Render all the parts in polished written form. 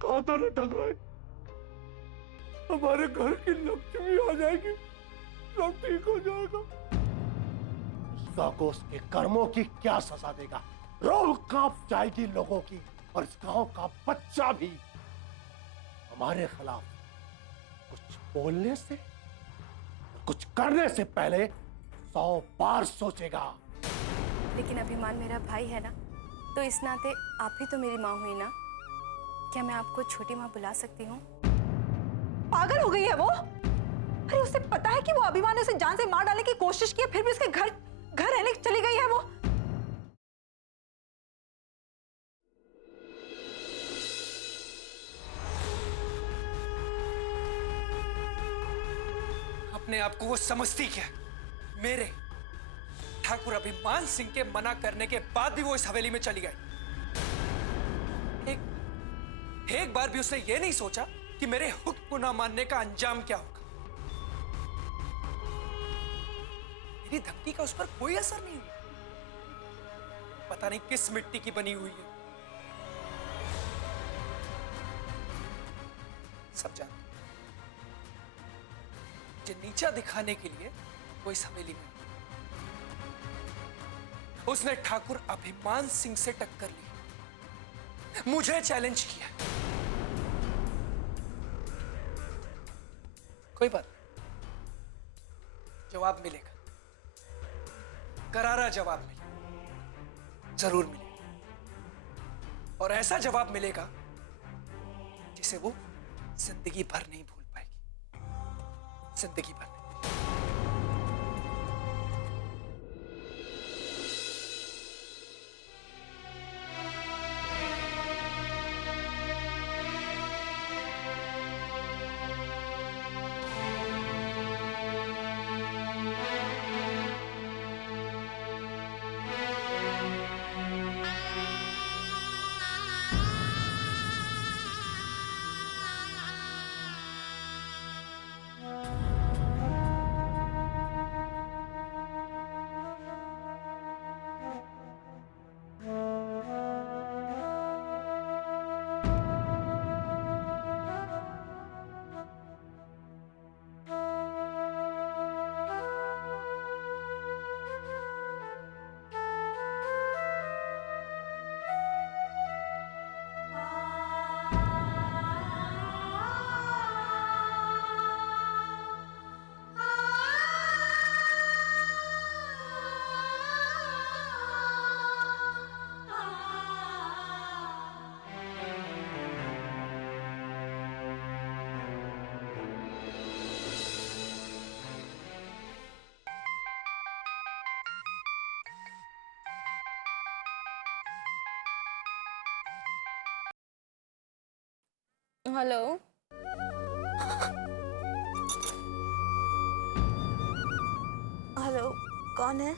कहा था ना ठगवाए, हमारे घर की लक्ष्मी आ जाएगी, सब ठीक हो जाएगा। उसका को उसके कर्मों की क्या सजा देगा? रूह कांप जाएगी लोगों की, और इस गांव का बच्चा भी हमारे खिलाफ कुछ बोलने से, कुछ करने से पहले 100 बार सोचेगा। लेकिन अभिमान मेरा भाई है ना, तो इस नाते आप ही तो मेरी माँ हुई ना। क्या मैं आपको छोटी माँ बुला सकती हूँ? पागल हो गई है वो। अरे उसे पता है कि वो अभिमान ने उसे जान से मार डालने की कोशिश की है, फिर भी उसके घर घर रहने चली गई है वो। अपने आप को वो समझती क्या? मेरे ठाकुर अभिमान सिंह के मना करने के बाद भी वो इस हवेली में चली गई। एक बार भी उसने ये नहीं सोचा कि मेरे हुक्म को ना मानने का अंजाम क्या होगा। मेरी धमकी का उस पर कोई असर नहीं हुआ। पता नहीं किस मिट्टी की बनी हुई है। सब जानते जो नीचा दिखाने के लिए वो इस हवेली में, उसने ठाकुर अभिमान सिंह से टक्कर ली, मुझे चैलेंज किया। कोई बात नहीं, जवाब मिलेगा, करारा जवाब मिलेगा, जरूर मिलेगा। और ऐसा जवाब मिलेगा जिसे वो जिंदगी भर नहीं भूल पाएगी, जिंदगी भर नहीं। हेलो। हेलो, कौन है?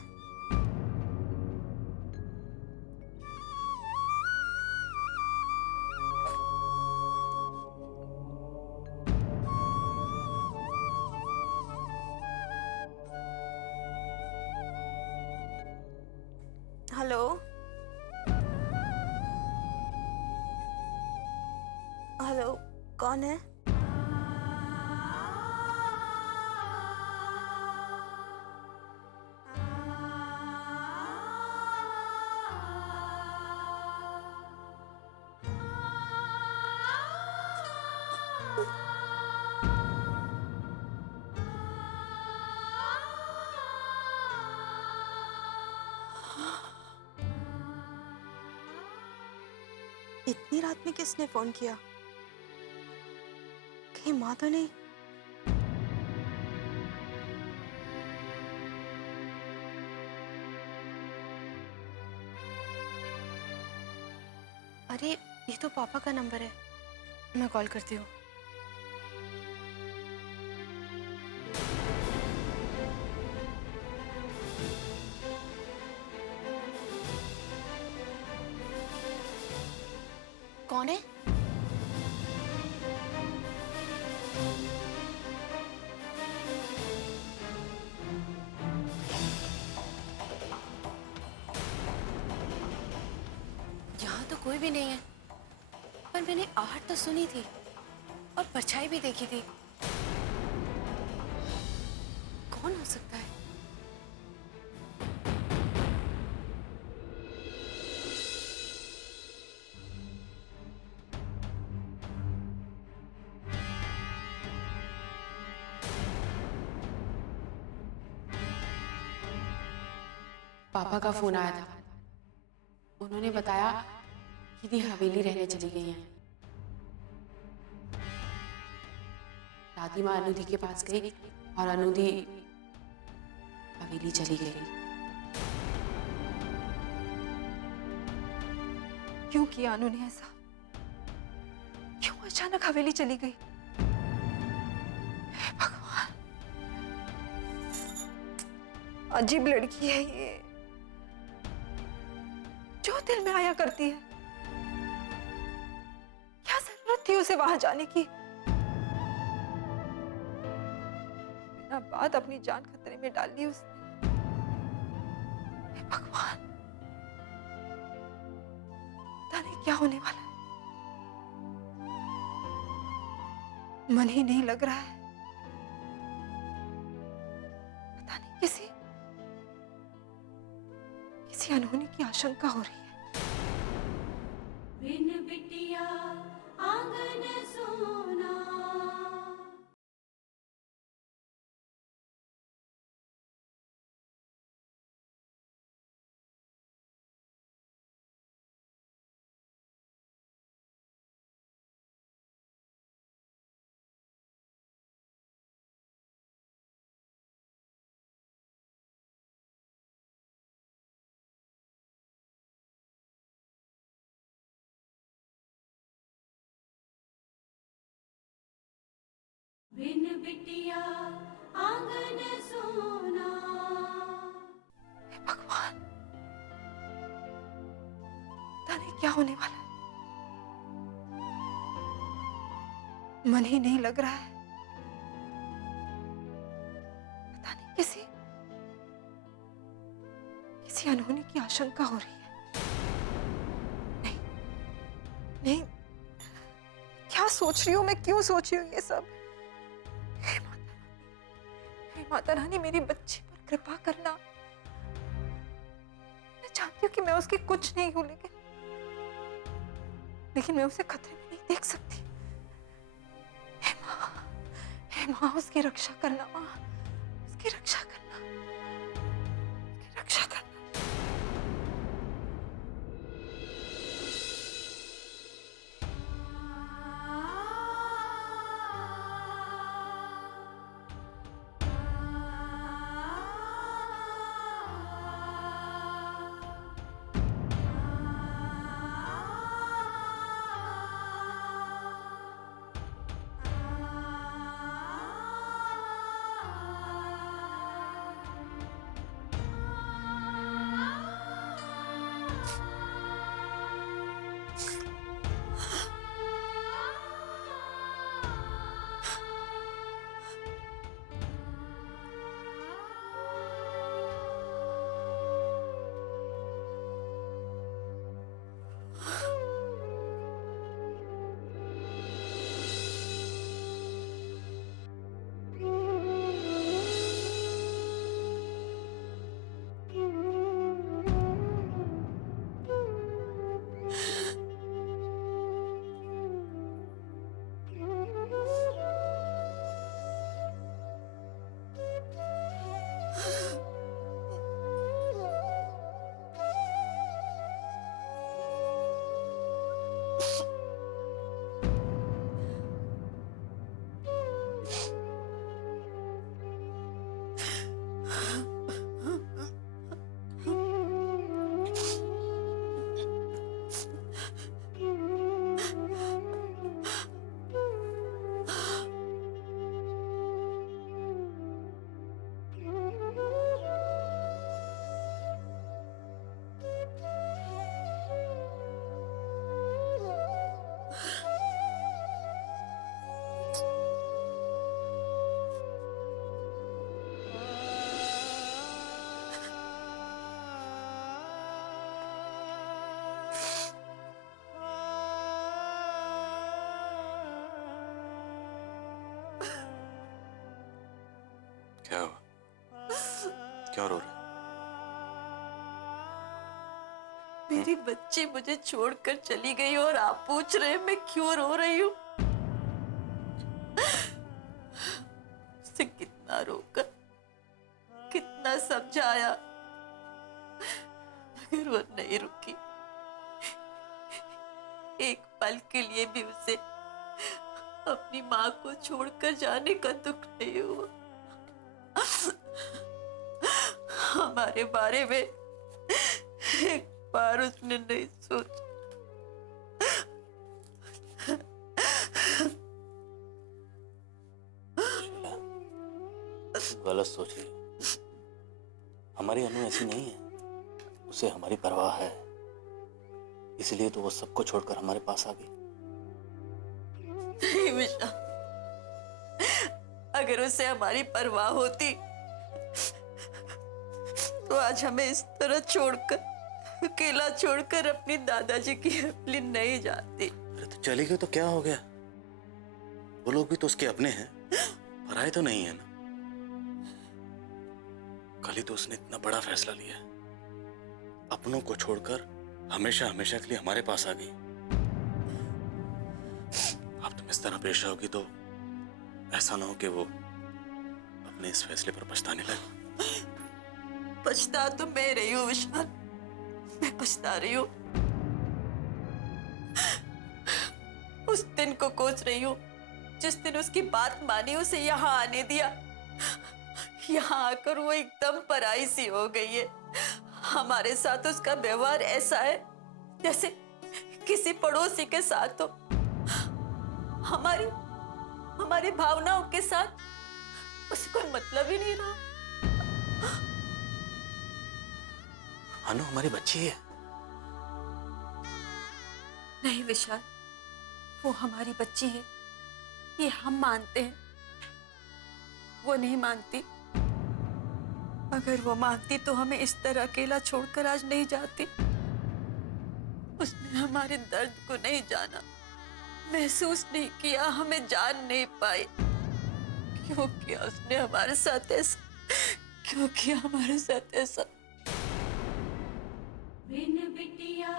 हेलो। हेलो, कौन है? इतनी रात में किसने फोन किया? कहीं माँ तो नहीं? अरे ये तो पापा का नंबर है, मैं कॉल करती हूँ। कौन है? यहाँ तो कोई भी नहीं है, पर मैंने आहट तो सुनी थी और परछाई भी देखी थी। कौन हो सकता है? पापा का फोन आया था। उन्होंने बताया कि दी हवेली रहने चली गई हैं। दादी माँ अनुदी के पास गई और अनुदी हवेली चली गई। क्यों किया अनु ने ऐसा? क्यों अचानक हवेली चली गई? हे भगवान, अजीब लड़की है ये, जो दिल में आया करती है। क्या जरूरत थी उसे वहां जाने की? बिना बात अपनी जान खतरे में डाल दी उसने। हे भगवान, पता नहीं क्या होने वाला है। मन ही नहीं लग रहा है। पता नहीं किसी अनहोनी की आशंका हो रही है। बिन बिटिया आंगन सोना। बिन बिटिया आंगन सोना। हे भगवान, पता नहीं क्या होने वाला है। मन ही नहीं लग रहा है। पता नहीं किसी अनहोनी की आशंका हो रही है। नहीं नहीं, क्या सोच रही हूँ मैं? क्यों सोच रही हूँ ये सब? हे माता रानी, मेरी बच्ची पर कृपा करना। मैं जानती हूँ कि मैं उसकी कुछ नहीं हूँ, लेकिन मैं उसे खतरे में नहीं देख सकती। हे माँ, उसकी रक्षा करना माँ, उसकी रक्षा करना, उसकी रक्षा करना। क्या हुआ? क्यों रो रहे? मेरी बच्ची मुझे छोड़कर चली गई और आप पूछ रहे हैं मैं क्यों रो रही हूँ? उसे कितना रोका, कितना समझाया, मगर वो नहीं रुकी। एक पल के लिए भी उसे अपनी माँ को छोड़कर जाने का दुख नहीं हुआ। हमारे बारे में एक बार उसने नहीं सोचा। गलत सोच रही हो। हमारी अनु ऐसी नहीं है, उसे हमारी परवाह है, इसलिए तो वो सबको छोड़कर हमारे पास आ गई। नहीं विशाल, अगर उसे हमारी परवाह होती तो आज हमें इस तरह छोड़कर, अकेला छोड़कर अपनी दादाजी की हवेली नहीं जाती। अरे तो चली गई तो क्या हो गया? वो लोग भी तो उसके अपने हैं, पराए तो नहीं है ना। कल ही तो उसने इतना बड़ा फैसला लिया है, अपनों को छोड़कर हमेशा हमेशा के लिए हमारे पास आ गई। अब तुम इस तरह पेश आओगी तो ऐसा ना हो कि वो अपने इस फैसले पर पछताने लगे। पछता तो मैं रही हूँ विशाल, मैं पछता रही हूँ। उस दिन को कोस रही हूँ जिस दिन उसकी बात मानी, उसे यहाँ आने दिया। यहाँ आकर वो एकदम पराई सी हो गई है। हमारे साथ उसका व्यवहार ऐसा है जैसे किसी पड़ोसी के साथ हो। हमारी भावनाओं के साथ उसे कोई मतलब ही नहीं रहा। अनु हमारी बच्ची है। नहीं विशाल, वो हमारी बच्ची है, ये हम मानते हैं। वो नहीं मानती। अगर वो मानती तो हमें इस तरह अकेला छोड़कर आज नहीं जाती। उसने हमारे दर्द को नहीं जाना, महसूस नहीं किया, हमें जान नहीं पाई। क्यों किया उसने हमारे साथ ऐसा? क्यों किया हमारे साथ ऐसा? बिन बिटिया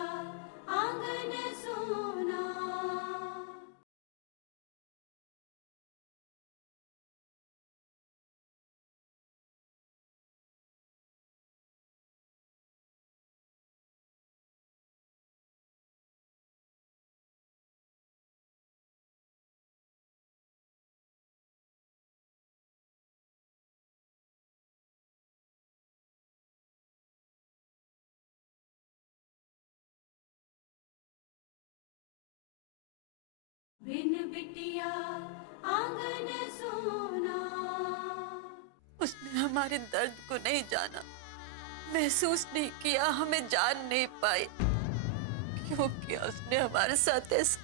आंगन सोना। बिन बिटिया आंगन सोना। उसने हमारे दर्द को नहीं जाना, महसूस नहीं किया, हमें जान नहीं पाई। क्यों किया उसने हमारे साथ ऐसा?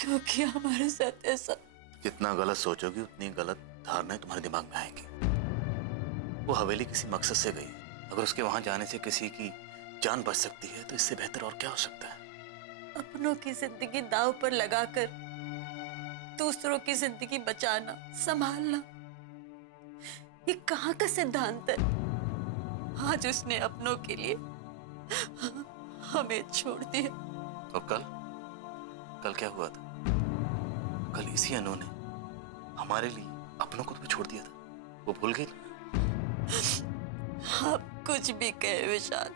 क्यों किया हमारे साथ ऐसा? जितना गलत सोचोगी उतनी गलत धारणाएं तुम्हारे दिमाग में आएंगी। वो हवेली किसी मकसद से गई, अगर उसके वहां जाने से किसी की जान बच सकती है तो इससे बेहतर और क्या हो सकता है? अपनों की जिंदगी दांव पर लगाकर दूसरों की जिंदगी बचाना, संभालना, ये कहाँ का सिद्धांत है? आज उसने अपनों के लिए हमें छोड़ दिया। और कल क्या हुआ था? कल इसी अनु ने हमारे लिए अपनों को तुम्हें छोड़ दिया था, वो भूल गई? आप कुछ भी कहे विशाल,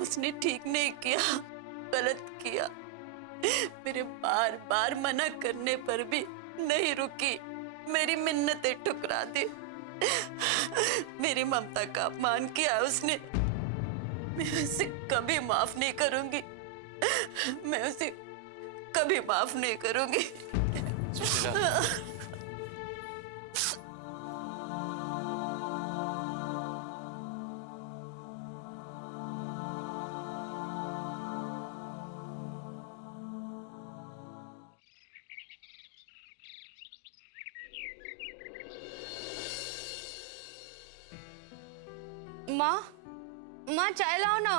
उसने ठीक नहीं किया, गलत किया। मेरे बार बार मना करने पर भी नहीं रुकी, मेरी मिन्नतें ठुकरा दी, मेरी ममता का अपमान किया उसने। मैं उसे कभी माफ नहीं करूंगी, मैं उसे कभी माफ नहीं करूंगी। माँ चाय लाओ ना।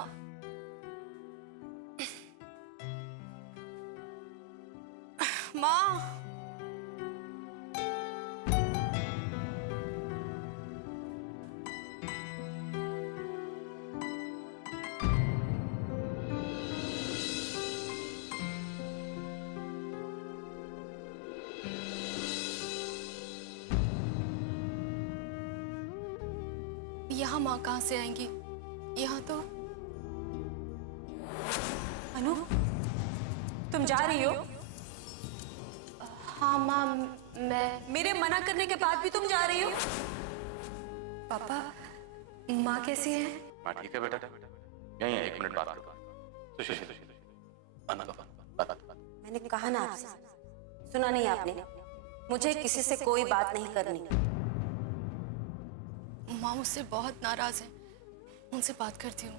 माँ यहाँ माँ कहाँ से आएंगी? यहाँ तो अनु, तुम जा रही हो? हाँ माँ, मैं मेरे मना करने के बाद भी तुम जा रही हो? पापा, माँ कैसी है? हाँ ठीक है बेटा, यहीं है, 1 मिनट बात करो। सुशी बात। मैंने कहा ना आपसे, सुना नहीं आपने? मुझे किसी से कोई बात नहीं करनी। माँ मुझसे बहुत नाराज है, उनसे बात करती हूँ।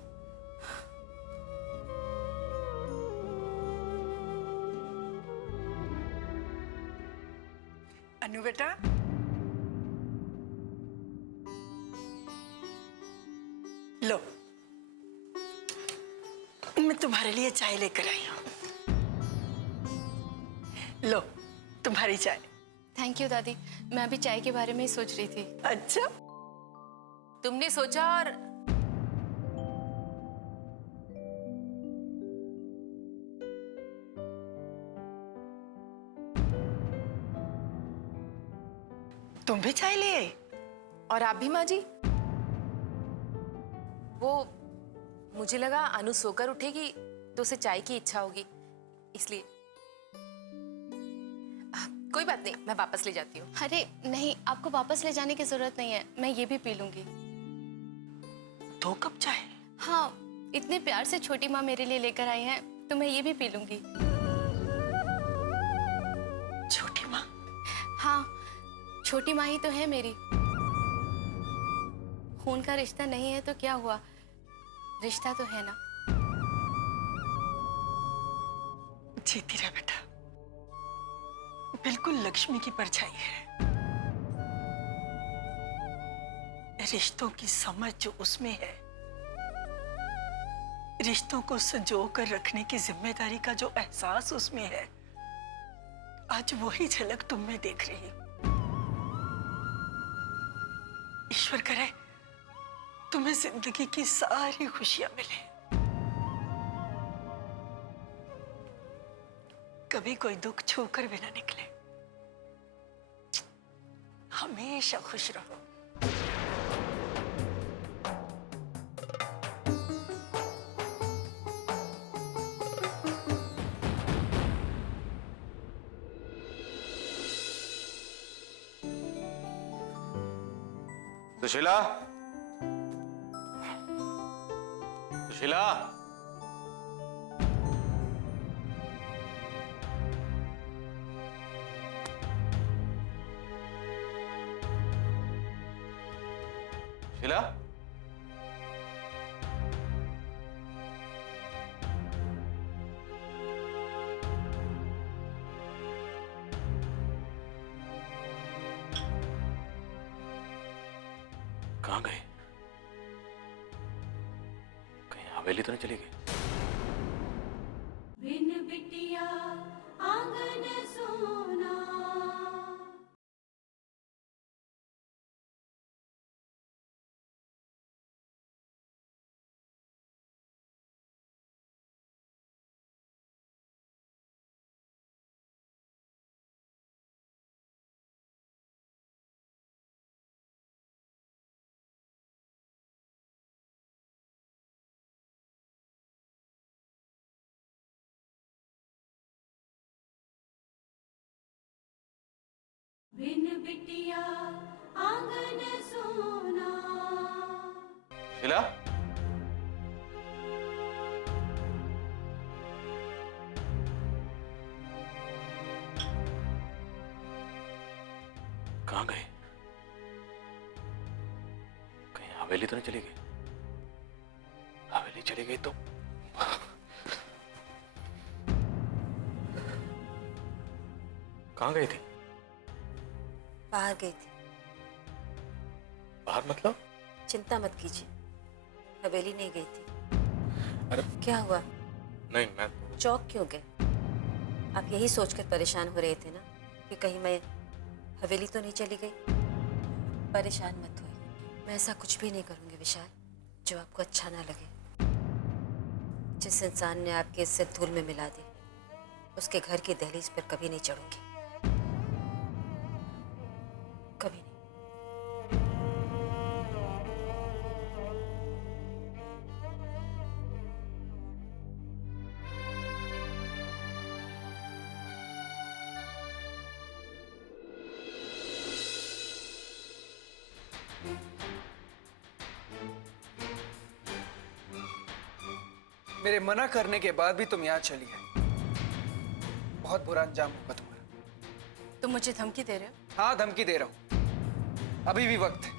अनु बेटा, लो, मैं तुम्हारे लिए चाय लेकर आई हूँ। लो, तुम्हारी चाय। थैंक यू दादी, मैं भी चाय के बारे में ही सोच रही थी। अच्छा, तुमने सोचा और तुम भी चाय ले आई? और आप भी माँ जी? वो मुझे लगा अनु सोकर उठेगी तो उसे चाय की इच्छा होगी, इसलिए। कोई बात नहीं, मैं वापस ले जाती हूँ। अरे नहीं, आपको वापस ले जाने की जरूरत नहीं है, मैं ये भी पी लूंगी। 2 कप चाय? हाँ, इतने प्यार से छोटी माँ मेरे लिए लेकर आई हैं, तो मैं ये भी पी लूंगी। छोटी माँ? हाँ, छोटी माँ ही तो है मेरी। खून का रिश्ता नहीं है तो क्या हुआ, रिश्ता तो है ना। जीती रह बेटा, बिल्कुल लक्ष्मी की परछाई है। रिश्तों की समझ जो उसमें है, रिश्तों को संजो कर रखने की जिम्मेदारी का जो एहसास उसमें है, आज वही झलक तुम में देख रही हूं। ईश्वर करे तुम्हें जिंदगी की सारी खुशियां मिले, कभी कोई दुख छूकर भी ना निकले। हमेशा खुश रहो। सुशीला, सुशीला, सुशीला, कहाँ गए? कहीं हवेली तो नहीं चली गई? बिन बिटिया आंगन सोना। बिन बिटिया आंगन सोना। सुशीला, कहाँ गए? कहीं हवेली तो नहीं चली गई? हवेली चली गई तो कहाँ गई थी? बाहर गई थी। बाहर मतलब? चिंता मत कीजिए, हवेली नहीं गई थी। अरे क्या हुआ? नहीं, मैं चौक क्यों गए? आप यही सोचकर परेशान हो रहे थे ना कि कहीं मैं हवेली तो नहीं चली गई। परेशान मत होइए, मैं ऐसा कुछ भी नहीं करूंगी विशाल जो आपको अच्छा ना लगे। जिस इंसान ने आपकी इज्जत धूल में मिला दी, उसके घर की दहलीज पर कभी नहीं चढ़ूंगी, कभी नहीं। मेरे मना करने के बाद भी तुम यहाँ चली आई। बहुत बुरा अंजाम होगा तुम्हारा। तुम मुझे धमकी दे रहे हो? हाँ, धमकी दे रहा हूँ। अभी भी वक्त है,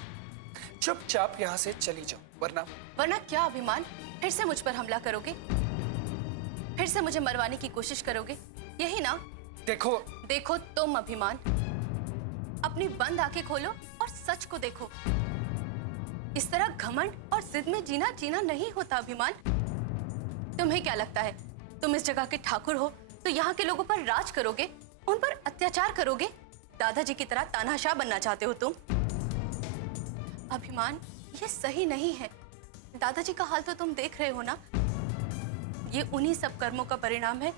चुपचाप यहाँ से चली जाओ, वरना क्या अभिमान? फिर से मुझ पर हमला करोगे? फिर से मुझे मरवाने की कोशिश करोगे? यही ना? देखो तुम अभिमान, अपनी बंद आंखें खोलो और सच को देखो। इस तरह घमंड और जिद में जीना नहीं होता अभिमान। तुम्हें क्या लगता है तुम इस जगह के ठाकुर हो तो यहाँ के लोगों पर राज करोगे, उन पर अत्याचार करोगे? दादाजी की तरह तानाशाह बनना चाहते हो तुम? अभिमान, ये सही नहीं है। दादाजी का हाल तो तुम देख रहे हो ना। ये उन्हीं सब कर्मों का परिणाम है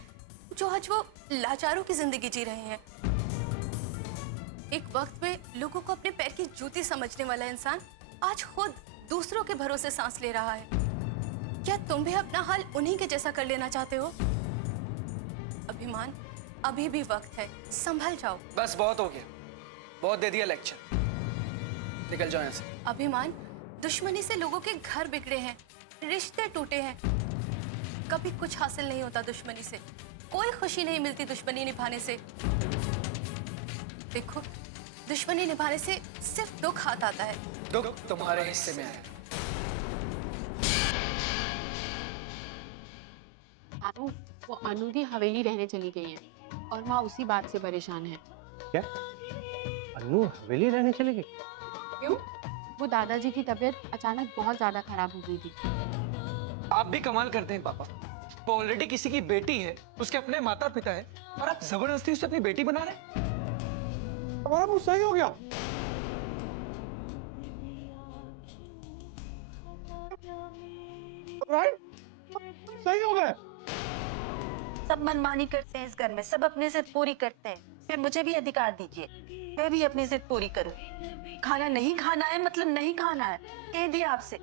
जो आज वो लाचारों की जिंदगी जी रहे हैं। एक वक्त में लोगों को अपने पैर की जूती समझने वाला इंसान आज खुद दूसरों के भरोसे सांस ले रहा है। क्या तुम भी अपना हाल उन्हीं के जैसा कर लेना चाहते हो? अभिमान, अभी भी वक्त है, संभल जाओ। बस बहुत हो गया, बहुत दे दिया लेक्चर, निकल जाओ यहाँ से। अभिमान, दुश्मनी से लोगों के घर बिगड़े हैं, रिश्ते टूटे हैं। कभी कुछ हासिल नहीं होता दुश्मनी से, कोई खुशी नहीं मिलती दुश्मनी निभाने से। देखो, दुश्मनी निभाने से सिर्फ दुख हाथ आता है। दुख तुम्हारे हिस्से में है। वो अनु भी हवेली रहने चली गई है और माँ उसी बात से परेशान है। क्या? अनु हवेली रहने चली गई? क्यों? वो दादाजी की तबीयत अचानक बहुत ज्यादा खराब हो गई थी। आप भी कमाल करते हैं पापा। वो ऑलरेडी किसी की बेटी है, उसके अपने माता पिता है, और आप जबरदस्ती उसे अपनी बेटी बना रहे। हमारा मुंह सही हो गया। सही हो गए। सब मनमानी करते हैं इस घर में, सब अपने जिद पूरी करते हैं। फिर मुझे भी अधिकार दीजिए, मैं भी अपनी जिद पूरी करूं। खाना नहीं खाना है मतलब नहीं खाना है, कह दिया आपसे।